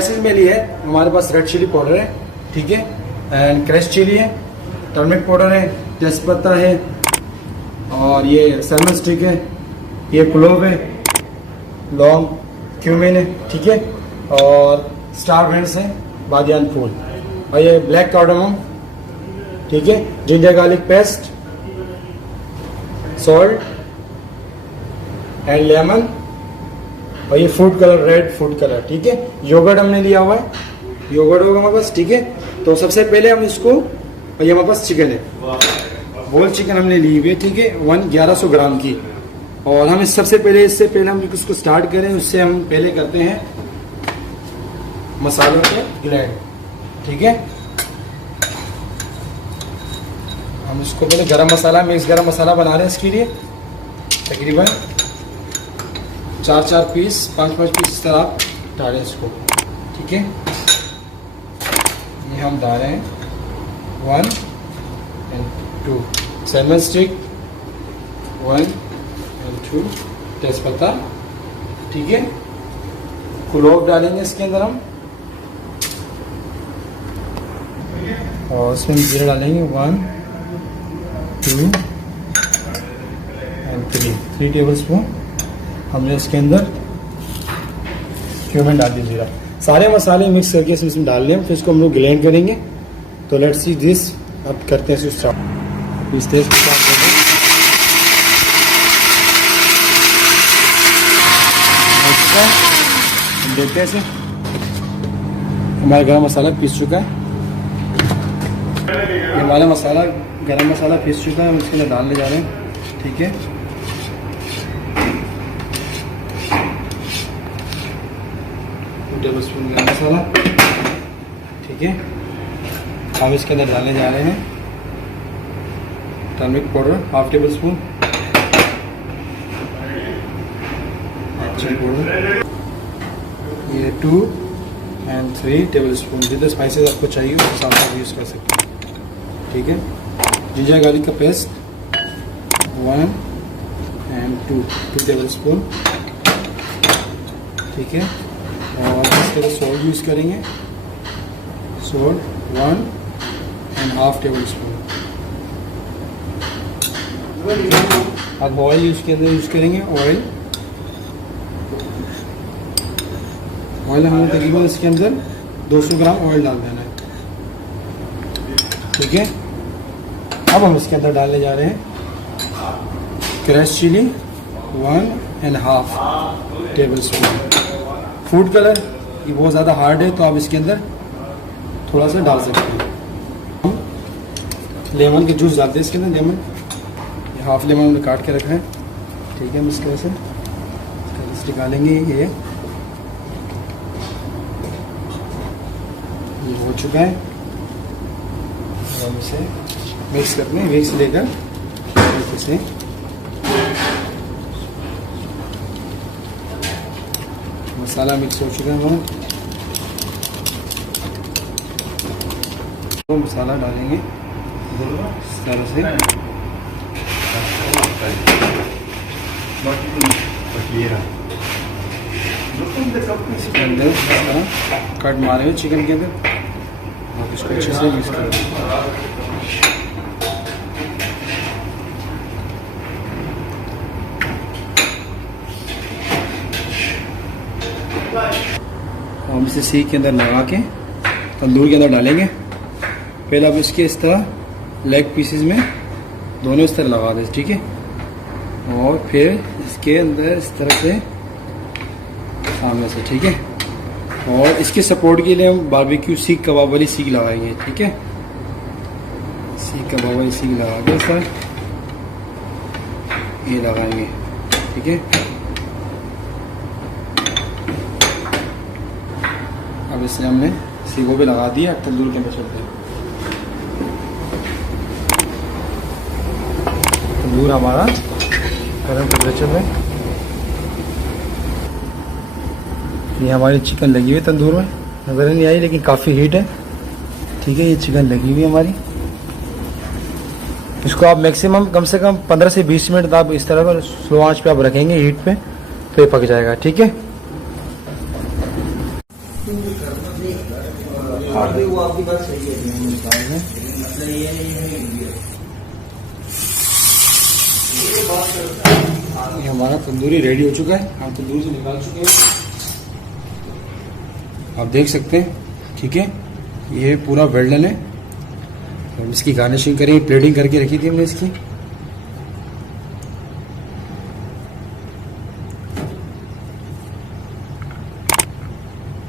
Spices में लिए है हमारे पास रेड चिली पाउडर है, ठीक है, एंड क्रश चिली है, टर्मरिक पाउडर है, तेजपत्ता है, और ये सैलमन स्टिक है, ये क्लोव है, लौंग, क्यूमिन है, ठीक है, और स्टार एनिस है, बादियान फूल, और ये ब्लैक कार्डामम, ठीक है, ginger garlic paste, salt and lemon, और ये food colour, red food colour, ठीक है। योगर्ट हमने लिया हुआ है, योगर्ट होगा हमारे पास, ठीक है। तो सबसे पहले हम इसको, और ये हमारे पास चिकन है, होल चिकन हमने ली हुई है, ठीक है, 1100 ग्राम की। और हम इससे पहले हम इसको स्टार्ट करें, उससे हम पहले करते हैं मसालों के ग्लैंड, ठीक है। हम इसको पहले गरम मसाला, मिक्स गरम मसाला बना रहे हैं इसके लिए, तकरीबन 4-4 पीस, 5-5 पीस इस तरह आप डालें इसको, ठीक है। ये हम डाल रहे हैं 1 and 2 सैलमन स्टिक, 1 and 2 तेजपत्ता, ठीक है। क्लोव डालेंगे इसके अंदर हम, और इसमें जीरा डालेंगे 1, 2 and 3 टेबल स्पून हमने इसके अंदर क्यूमिन डाल दी, जीरा, सारे मसाले मिक्स करके इसमें डाल लें, फिर इसको हम लोग ग्लेंड करेंगे। तो लेट्स सी दिस, अब करते हैं इसको स्टार्ट, इस तेज स्टार्ट करते हैं। हम देखते हैं इसे, हमारा गरम मसाला पीस चुका है, ये हमारा मसाला गरम मसाला पीस चुका है, हम इसके अंदर डालने जा रहे हैं, ठीक है। 2 टेबल स्पून गरम मसाला, ठीक है। हम इसके अंदर डालने जा रहे हैं turmeric powder 1/2 table spoon, chilli powder ये 2 and 3 टेबल स्पून, जितने स्पाइसेस आपको चाहिए उस हिसाब से आप यूज़ कर सकते हैं, ठीक है। जिंजर गार्लिक का पेस्ट 1 and 2 टेबल स्पून, ठीक है। और इसके लिए सॉल्ट यूज़ करेंगे, सॉल्ट 1 and 1/2 टेबल स्पून। अब ऑयल यूज़ करेंगे, ऑयल हमें तकरीबन इसके अंदर 200 ग्राम ऑयल डाल देना है, ठीक है। अब हम इसके अंदर डालने जा रहे हैं crush chilli 1 and 1/2 table spoon, food colour, ये बहुत ज़्यादा हार्ड है तो आप इसके अंदर थोड़ा सा डाल सकते हैं। हम लेमन के जूस डालते हैं इसके अंदर, लेमन, ये 1/2 लेमन हमने काट के रखा है, ठीक है। हम इस तरह से निकालेंगे, ये हो चुका है। हम इसे मिक्स करते हैं, मिक्स लेकर इसे मसाला मिक्स हो चुका है हमारा, तो मसाला डालेंगे इस तरह से, इसके अंदर इस तरह कट मारे हुए चिकन के अंदर, और इसको अच्छे से मिक्स करेंगे। हम इसे सीख के अंदर लगा के तंदूर के अंदर डालेंगे। पहले आप इसके इस तरह लेग पीसेस में दोनों इस तरह लगा दें, ठीक है। और फिर इसके अंदर इस तरह से सामने से, ठीक है। और इसके सपोर्ट के लिए हम बारबेक्यू सीख कबाब वाली सीख लगाएंगे, ठीक है। सीख कबाब वाली सीख लगा के सर ये लगाएंगे, ठीक है। अब इसे हमने सीखों पे लगा दिया, तंदूर के अंदर चलते हैं। तंदूर हमारा गर्म टेम्परेचर में, ये हमारी चिकन लगी हुई है तंदूर में, नज़र नहीं आई लेकिन काफ़ी हीट है, ठीक है। ये चिकन लगी हुई है हमारी, इसको आप मैक्सिमम कम से कम 15 से 20 मिनट आप इस तरह का स्लो आंच पे आप रखेंगे हीट पे, तो ये पक जाएगा, ठीक है। हार्ड है। वो आपकी बात सही है, मतलब ये नहीं है। ये हमारा तंदूरी रेडी हो चुका है, हम तंदूर से निकाल चुके हैं, आप देख सकते हैं। ठीक है, ये पूरा वेल डन है। हम इसकी गार्निशिंग करेंगे, प्लेटिंग करके रखी थी हमने इसकी।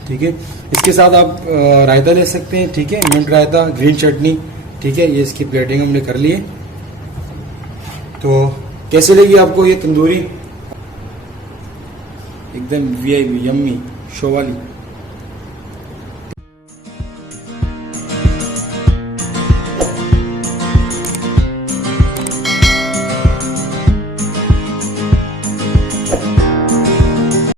ठीक है, इसके साथ आप रायता ले सकते हैं। ठीक है, मिंट रायता, ग्रीन चटनी। ठीक है, ये इसकी प्लेटिंग हमने कर ली है। तो कैसे लगी आपको ये तंदूरी? एकदम वीआईपी यम्मी शो वाली।